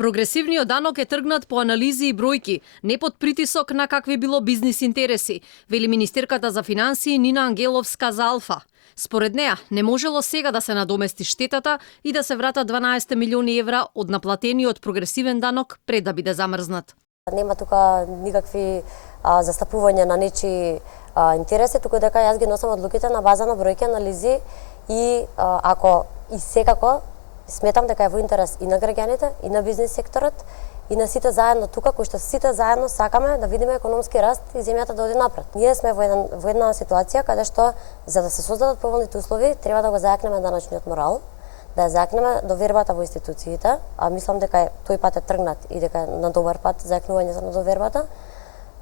Прогресивниот данок е тргнат по анализи и бројки, не под притисок на какви било бизнис интереси, вели министерката за финансии Нина Ангеловска за Алфа. Според неа, не можело сега да се надомести штетата и да се вратат 12 милиони евра од наплатениот прогресивен данок пред да биде замрзнат. Нема тука никакви застапувања на нечии интереси, туку дека јас ги носам одлуките на база на бројки, анализи и ако и секако сметам дека е во интерес и на граѓаните, и на бизнис секторот, и на сите заедно тука, кои што сите заедно сакаме да видиме економски раст и земјата да оди напред. Ние сме во една ситуација каде што за да се создадат поволните услови треба да го зајакнеме даночниот морал, да ја зајакнеме довербата во институциите, а мислам дека тој пат е тргнат и дека е на добар пат зајакнување на довербата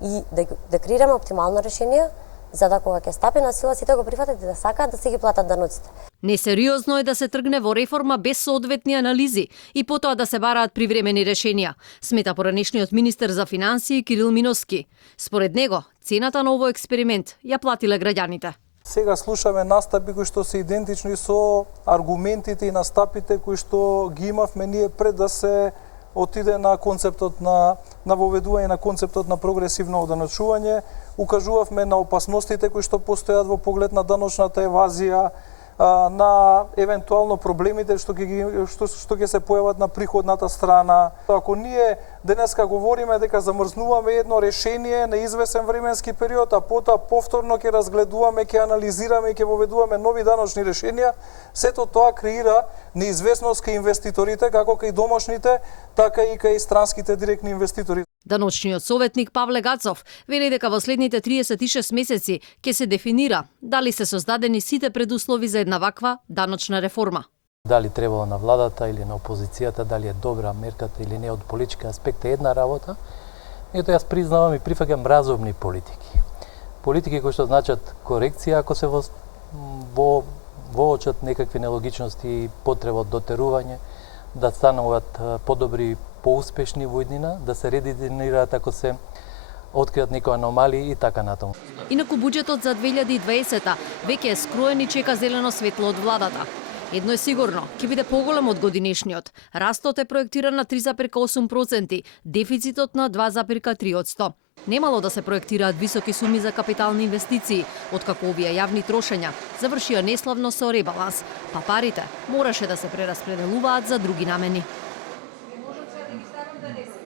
и да креираме оптимално решение за да кога ќе стапи на сила сите го прифатат и да сакаат да си ги платат даноците. Несериозно е да се тргне во реформа без соодветни анализи и потоа да се бараат привремени решенија, смета поранешниот министер за финансии Кирил Миновски. Според него, цената на овој експеримент ја платиле граѓаните. Сега слушаме настапи кои што се идентични со аргументите и настапите кои што ги имавме ние пред да се отиде на концептот на воведување на концептот на прогресивно оданочување. Укажувавме на опасностите кои што постојат во поглед на даночната евазија, на евентуално проблемите што ќе се појават на приходната страна. Ако ние денеска говориме дека замрзнуваме едно решение на извесен временски период, а потоа повторно ќе разгледуваме, ќе анализираме и ќе воведуваме нови даночни решенија, сето тоа креира неизвестност кај инвеститорите, како кај домашните, така и кај странските директни инвеститори. Даночниот советник Павле Гацов вели дека во следните 36 месеци ќе се дефинира дали се создадени сите предуслови за една ваква даночна реформа. Дали требало на владата или на опозицијата, дали е добра мерката или не од политички аспект е една работа, ето јас признавам и прифаќам разумни политики. Политики кои што значат корекција ако се воочат некакви нелогичности и потреба од дотерување, да стануваат подобри, поуспешни во иднина, да се редефинираат ако се откријат некои аномалии и така натаму. Инаку буџетот за 2020 веќе е скроен и чека зелено светло од владата. Едно е сигурно, ќе биде поголем од годинешниот. Растот е проектиран на 3,8%, дефицитот на 2,3%. Немало да се проектираат високи суми за капитални инвестиции, откако овие јавни трошења завршија неславно со ребаланс, па парите мораше да се прераспределуваат за други намени.